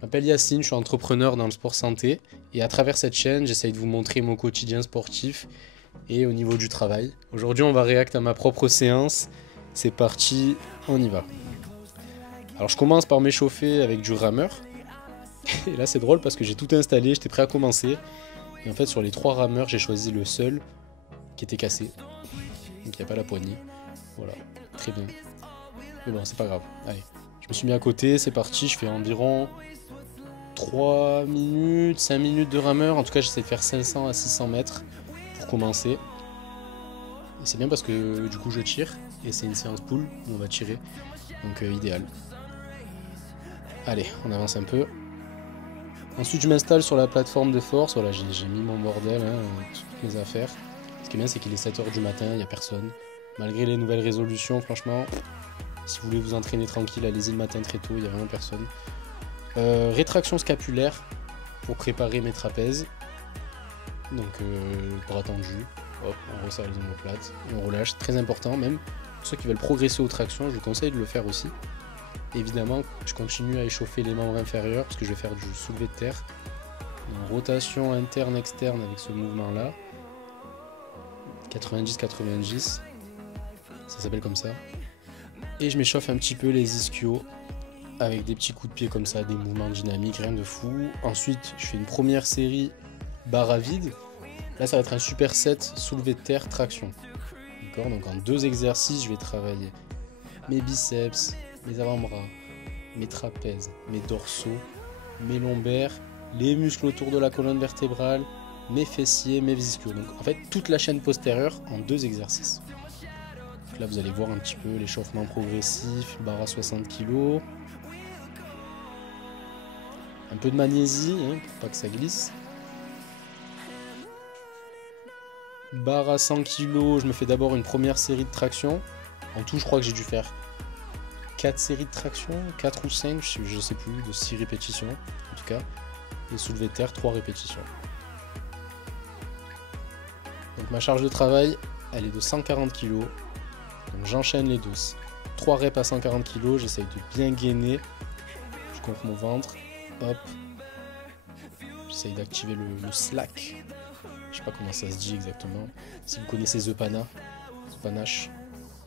Je m'appelle Yacine, je suis entrepreneur dans le sport santé et à travers cette chaîne, j'essaye de vous montrer mon quotidien sportif et au niveau du travail. Aujourd'hui, on va réacter à ma propre séance. C'est parti, on y va. Alors je commence par m'échauffer avec du rameur. Et là c'est drôle parce que j'ai tout installé, j'étais prêt à commencer. Et en fait sur les 3 rameurs, j'ai choisi le seul qui était cassé. Donc il n'y a pas la poignée. Voilà, très bien. Mais bon, c'est pas grave. Allez, je me suis mis à côté, c'est parti, je fais environ 3 minutes, 5 minutes de rameur. En tout cas, j'essaie de faire 500 à 600 mètres pour commencer. Et c'est bien parce que du coup, je tire. Et c'est une séance pool où on va tirer. Donc, idéal. Allez, on avance un peu. Ensuite, je m'installe sur la plateforme de force. Voilà, j'ai mis mon bordel, toutes mes affaires. Ce qui est bien, c'est qu'il est 7 h du matin, il n'y a personne. Malgré les nouvelles résolutions, franchement, si vous voulez vous entraîner tranquille, allez-y le matin très tôt, il n'y a vraiment personne. Rétraction scapulaire pour préparer mes trapèzes. Donc bras tendu, hop, on resserre les omoplates et on relâche, très important même. Pour ceux qui veulent progresser aux tractions, je vous conseille de le faire aussi. Évidemment, je continue à échauffer les membres inférieurs parce que je vais faire du soulevé de terre. Une rotation interne-externe avec ce mouvement-là. 90-90, ça s'appelle comme ça. Et je m'échauffe un petit peu les ischios avec des petits coups de pied comme ça, des mouvements dynamiques, rien de fou. Ensuite, je fais une première série barre à vide. Là, ça va être un superset soulevé de terre traction. D'accord, donc en 2 exercices, je vais travailler mes biceps, mes avant-bras, mes trapèzes, mes dorsaux, mes lombaires, les muscles autour de la colonne vertébrale, mes fessiers, mes ischios. Donc en fait, toute la chaîne postérieure en 2 exercices. Donc là, vous allez voir un petit peu l'échauffement progressif, barre à 60 kg. Un peu de magnésie, pour pas que ça glisse. Barre à 100 kg, je me fais d'abord une première série de traction. En tout, je crois que j'ai dû faire 4 séries de traction, 4 ou 5, je sais plus, de 6 répétitions en tout cas. Et soulevé de terre, 3 répétitions. Donc ma charge de travail, elle est de 140 kg. Donc j'enchaîne les 2. 3 reps à 140 kg, j'essaye de bien gainer. Je gonfle mon ventre. Hop. J'essaye d'activer le slack. Je sais pas comment ça se dit exactement. Si vous connaissez The Panache,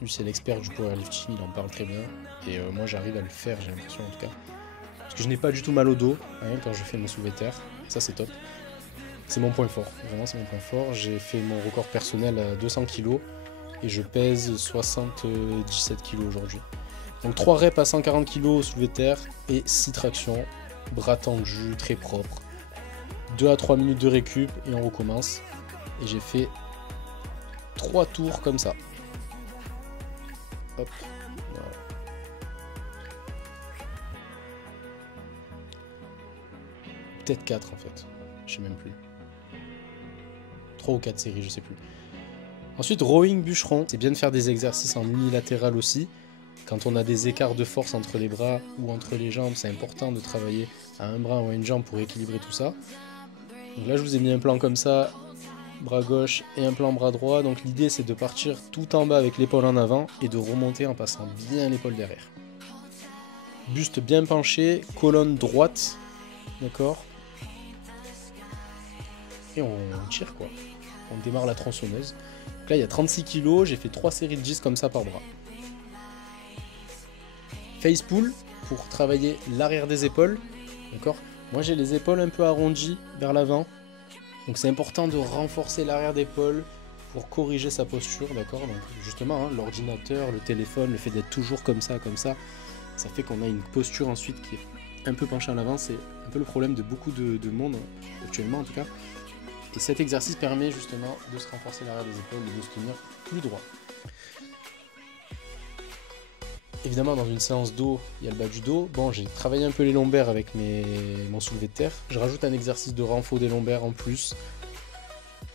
lui c'est l'expert du powerlifting, il en parle très bien. Et moi j'arrive à le faire, j'ai l'impression en tout cas. Parce que je n'ai pas du tout mal au dos quand je fais mon soulevé de terre. Et ça c'est top. C'est mon point fort, vraiment c'est mon point fort. J'ai fait mon record personnel à 200 kg et je pèse 77 kg aujourd'hui. Donc 3 reps à 140 kg au soulevé de terre et 6 tractions. Bras tendus, très propre. 2 à 3 minutes de récup et on recommence. Et j'ai fait 3 tours comme ça. Hop. Voilà. Peut-être 4 en fait. Je sais même plus. 3 ou 4 séries, je sais plus. Ensuite, rowing bûcheron. C'est bien de faire des exercices en unilatéral aussi. Quand on a des écarts de force entre les bras ou entre les jambes, c'est important de travailler à un bras ou à une jambe pour équilibrer tout ça. Donc là, je vous ai mis un plan comme ça, bras gauche et un plan bras droit. Donc l'idée, c'est de partir tout en bas avec l'épaule en avant et de remonter en passant bien l'épaule derrière. Buste bien penché, colonne droite, d'accord. Et on tire quoi. On démarre la tronçonneuse. Donc là, il y a 36 kg, j'ai fait 3 séries de 10 comme ça par bras. Face pull pour travailler l'arrière des épaules, d'accord. Moi j'ai les épaules un peu arrondies vers l'avant, donc c'est important de renforcer l'arrière d'épaule pour corriger sa posture, d'accord. Donc justement, l'ordinateur, le téléphone, le fait d'être toujours comme ça, ça fait qu'on a une posture ensuite qui est un peu penchée en avant. C'est un peu le problème de beaucoup de monde, actuellement en tout cas. Et cet exercice permet justement de se renforcer l'arrière des épaules et de se tenir plus droit. Évidemment, dans une séance dos, il y a le bas du dos. Bon, j'ai travaillé un peu les lombaires avec mon soulevé de terre. Je rajoute un exercice de renfort des lombaires en plus.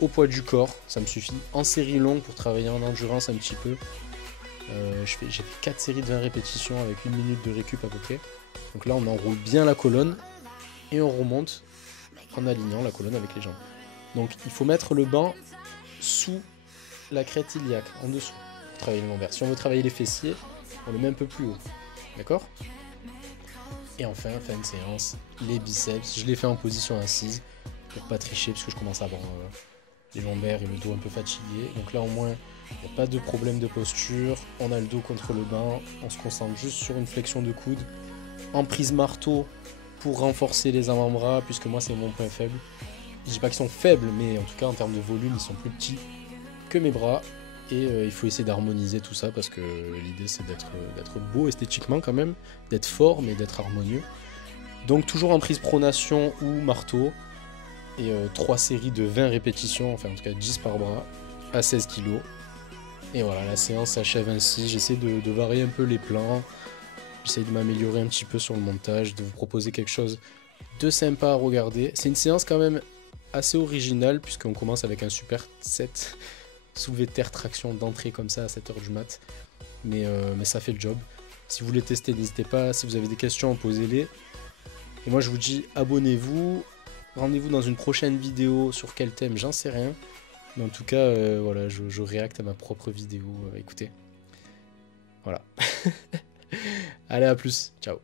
Au poids du corps, ça me suffit. En série longue pour travailler en endurance un petit peu. J'ai fait 4 séries de 20 répétitions avec 1 minute de récup à peu près. Donc là, on enroule bien la colonne et on remonte en alignant la colonne avec les jambes. Donc il faut mettre le banc sous la crête iliaque, en dessous, pour travailler les lombaires. Si on veut travailler les fessiers, on le met un peu plus haut. D'accord ? Et enfin, fin de séance, les biceps. Je les fais en position assise pour pas tricher parce que je commence à avoir les lombaires et le dos un peu fatigués. Donc là au moins, il n'y a pas de problème de posture. On a le dos contre le banc. On se concentre juste sur une flexion de coude en prise marteau pour renforcer les avant-bras puisque moi c'est mon point faible. Je dis pas qu'ils sont faibles, mais en tout cas en termes de volume, ils sont plus petits que mes bras. Et il faut essayer d'harmoniser tout ça parce que l'idée c'est d'être beau esthétiquement quand même, d'être fort mais d'être harmonieux. Donc toujours en prise pronation ou marteau. Et 3 séries de 20 répétitions, enfin en tout cas 10 par bras, à 16 kg. Et voilà, la séance s'achève ainsi. J'essaie de varier un peu les plans. J'essaie de m'améliorer un petit peu sur le montage, de vous proposer quelque chose de sympa à regarder. C'est une séance quand même assez originale puisqu'on commence avec un super set soulevé de terre traction d'entrée comme ça à 7h du mat. Mais ça fait le job. Si vous voulez tester, n'hésitez pas. Si vous avez des questions, posez-les. Et moi je vous dis abonnez-vous. Rendez-vous dans une prochaine vidéo sur quel thème, j'en sais rien. Mais en tout cas, voilà, je réacte à ma propre vidéo. Écoutez. Voilà. Allez, à plus. Ciao.